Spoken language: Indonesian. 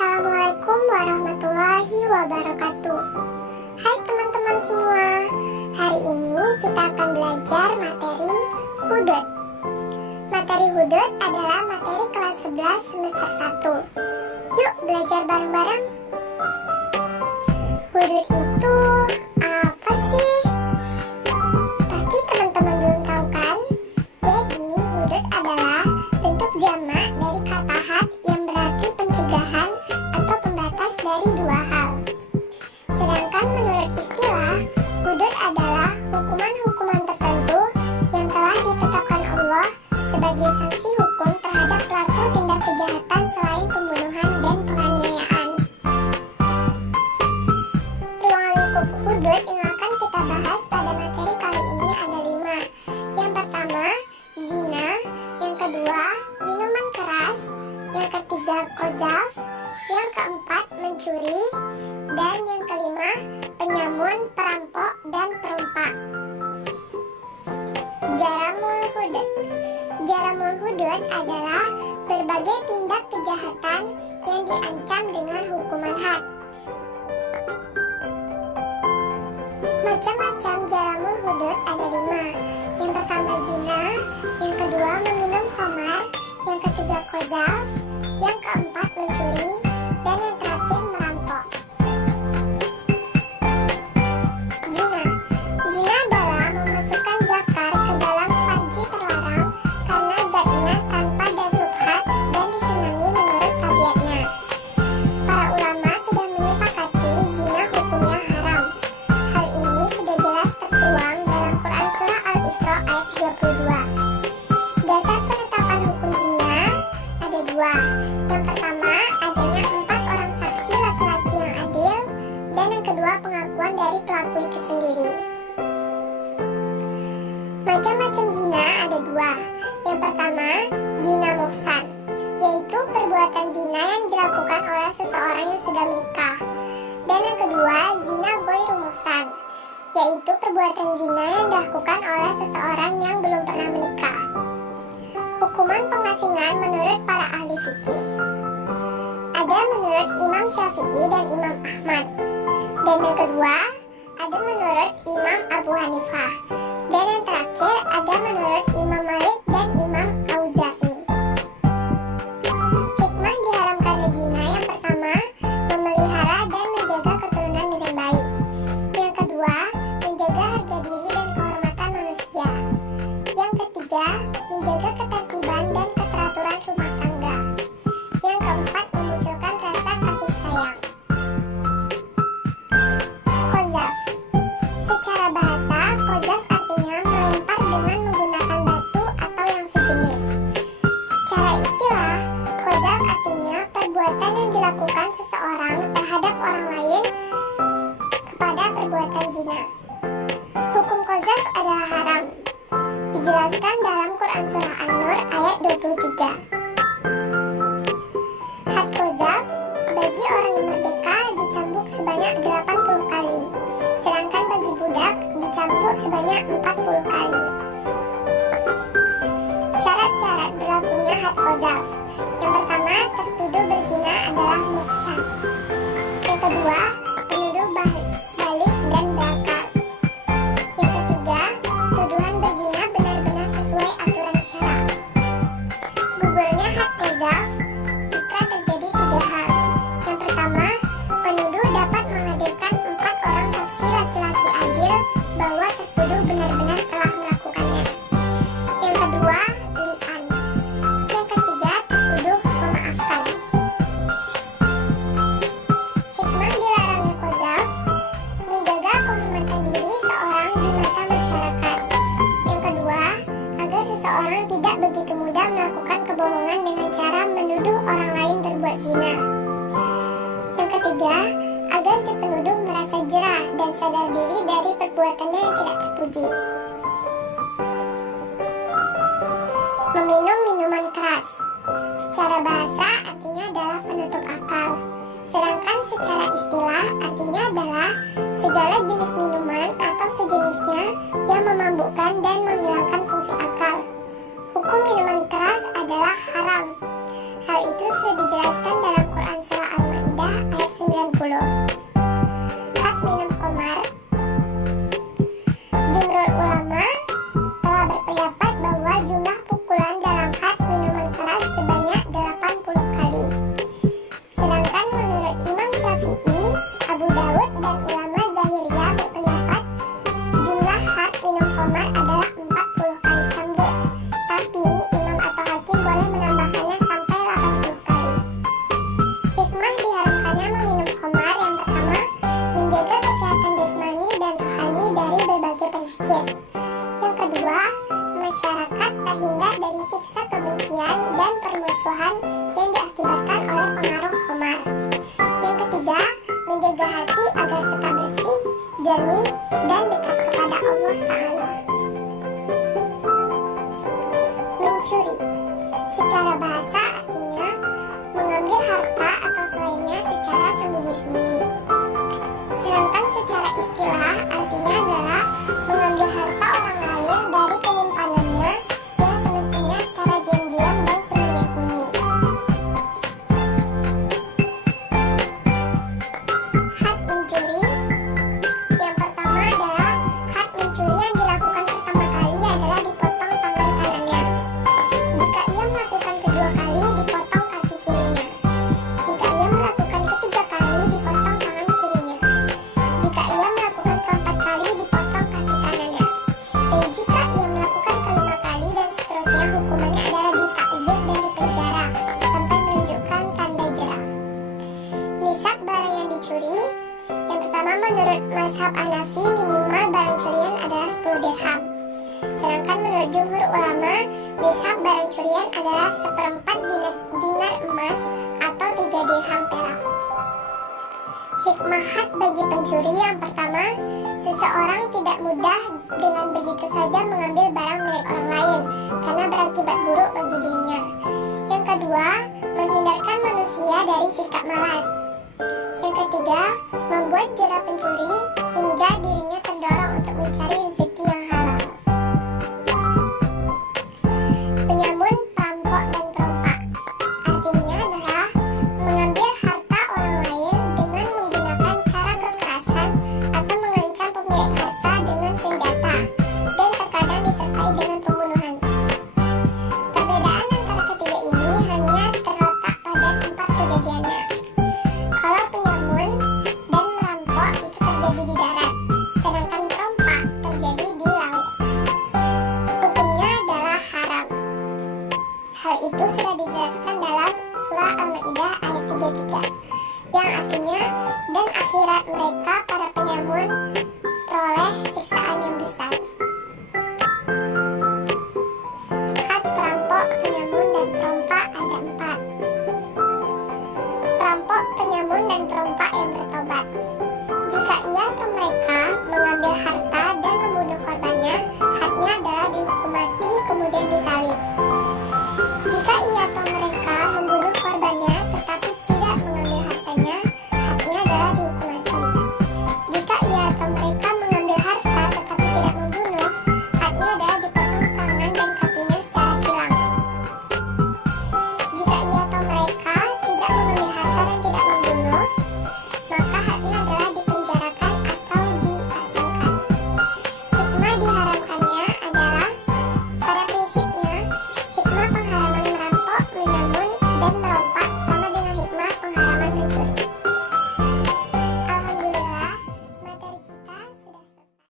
Assalamualaikum warahmatullahi wabarakatuh. Hai teman-teman semua. Hari ini kita akan belajar materi hudud. Materi hudud adalah materi kelas 11 semester 1. Yuk belajar bareng-bareng. Hudud itu apa sih? Pasti teman-teman belum tahu kan? Jadi hudud adalah bentuk jamak dari kata had yang berarti pencegahan atau pembatas dari dua hal. Sedangkan menurut istilah, hudud adalah hukuman-hukuman tertentu yang telah ditetapkan Allah sebagai sanksi hukum terhadap pelaku tindak kejahatan selain pembunuhan dan penganiayaan. Ruang lingkup hudud yang akan kita bahas pada materi kali ini ada 5. Yang pertama, zina. Yang kedua, minuman keras. Yang ketiga, qadzaf. Yang keempat, mencuri. Dan yang kelima, penyamun, perampok, dan perompak. Jaramul hudud. Jaramul hudud adalah berbagai tindak kejahatan yang diancam dengan hukuman had. Macam-macam jaramul hudud ada 5. Yang pertama zina, yang kedua meminum khamar, yang ketiga qadzaf, yang keempat mencuri, dan yang terakhir merampok. Zina. Zina adalah memasukkan zakar ke dalam farji terlarang karena zatnya tanpa dasubhat dan disenangi menurut tabiatnya. Para ulama sudah menyepakati zina hukumnya haram. Hal ini sudah jelas tertuang dalam Quran Surah Al-Isra ayat 32. Dasar penetapan hukum zina ada 2. Yang pertama, adanya 4 orang saksi laki-laki yang adil, dan yang kedua pengakuan dari pelaku itu sendiri. Macam-macam zina ada 2. Yang pertama, zina muhsan, yaitu perbuatan zina yang dilakukan oleh seseorang yang sudah menikah. Dan yang kedua, zina ghairu muhsan, yaitu perbuatan zina yang dilakukan oleh seseorang yang belum pernah menikah. Hukuman pengasingan menurut para ahli fikih ada menurut Imam Syafi'i dan Imam Ahmad. Dan yang kedua ada menurut Imam Abu Hanifah. Dan yang terakhir ada menurut Imam Malik dan Imam Auza'i. Hikmah diharamkannya zina yang pertama, memelihara dan menjaga keturunan dengan baik. Yang kedua, menjaga harga diri dan kehormatan manusia. Yang ketiga, menjaga ketertiban dan keteraturan rumah tangga. Yang keempat, memunculkan rasa kasih sayang. Qadzaf. Secara bahasa, qadzaf artinya melempar dengan menggunakan batu atau yang sejenis. Secara istilah, qadzaf artinya perbuatan yang dilakukan seseorang terhadap orang lain kepada perbuatan zina. Hukum qadzaf adalah haram. Dijelaskan dalam Quran Surah An-Nur ayat 23. Had qadzaf bagi orang yang merdeka dicambuk sebanyak 80 kali, sedangkan bagi budak dicambuk sebanyak 40 kali. Syarat-syarat berlakunya had qadzaf. Yang pertama, tertuduh berzina adalah muhsan. Yang kedua, penuduh balik dan berakal. Yang ketiga, tuduhan berzina benar-benar sesuai aturan syara. Gugurnya had qadzaf jika terjadi 3 hal. Yang pertama, penuduh dapat menghadirkan 4 orang saksi laki-laki adil bahwa tertuduh benar-benar telah melakukannya. Yang kedua, li'an. Yang ketiga, tertuduh memaafkan. Hikmah dilarangnya qadzaf, menjaga kehormatan diri seorang di mata masyarakat. Yang kedua, agar seseorang tidak begitu mudah melakukan kebohongan dengan cara menuduh orang lain berbuat zina. Yang ketiga, agar si penuduh merasa jerah dan sadar diri dari perbuatannya yang tidak terpuji. Meminum minuman keras. Secara bahasa artinya adalah penutup akal. Sedangkan secara istilah artinya adalah segala jenis minuman atau sejenisnya yang memabukkan dan menghilangkan fungsi akal. Hukum minuman keras adalah haram. Hal itu sudah dijelaskan dalam Quran Surah Al-Maidah jernih, dan dekat kepada Allah Ta'ala. Mencuri secara bahasa artinya mengambil harta atau selainnya secara sembunyi-sembunyi. Sedangkan secara istilah artinya adalah mengambil harta orang lain dari penyimpanannya yang semestinya secara diam-diam dan sembunyi-sembunyi. Had mencuri. Yang pertama adalah had mencuri yang dilakukan pertama kali adalah dipotong tangan kanannya. Jika ia melakukan kedua kali, dipotong kaki kirinya. Jika ia melakukan ketiga kali, dipotong tangan kirinya. Jika ia melakukan keempat kali, dipotong kaki kanannya. Dan jika ia melakukan kelima kali dan seterusnya, hukumannya adalah ditakzir dan dipenjara sampai menunjukkan tanda jera. Nisab barang yang dicuri. Yang pertama, menurut mazhab Hanafi, minimal barang curian adalah 10 dirham. Sedangkan menurut jumhur ulama, nisab barang curian adalah 1/4 dinar emas atau 3 dirham perak. Hikmah had bagi pencuri. Yang pertama, seseorang tidak mudah dengan begitu saja mengambil barang milik orang lain karena berakibat buruk bagi dirinya. Yang kedua, menghindarkan manusia dari sikap malas. Yang ketiga, membuat jera pencuri hingga dirinya terdorong untuk mencari rezeki yang halal. Penyamun, perampok, dan perompak. Artinya adalah mengambil harta orang lain dengan menggunakan cara kekerasan atau mengancam pemilik harta dengan senjata dan terkadang disertai dengan pembunuhan. Perbedaan antara ketiga ini hanya terletak pada tempat kejadiannya. Kalau penyamun dan merampok itu terjadi di darat, sedangkan perompak terjadi di laut. Hukumnya adalah haram. Hal itu sudah dijelaskan dalam surah Al-Maidah ayat 33, yang artinya, dan akhirat mereka para penyamun peroleh siksaan yang besar.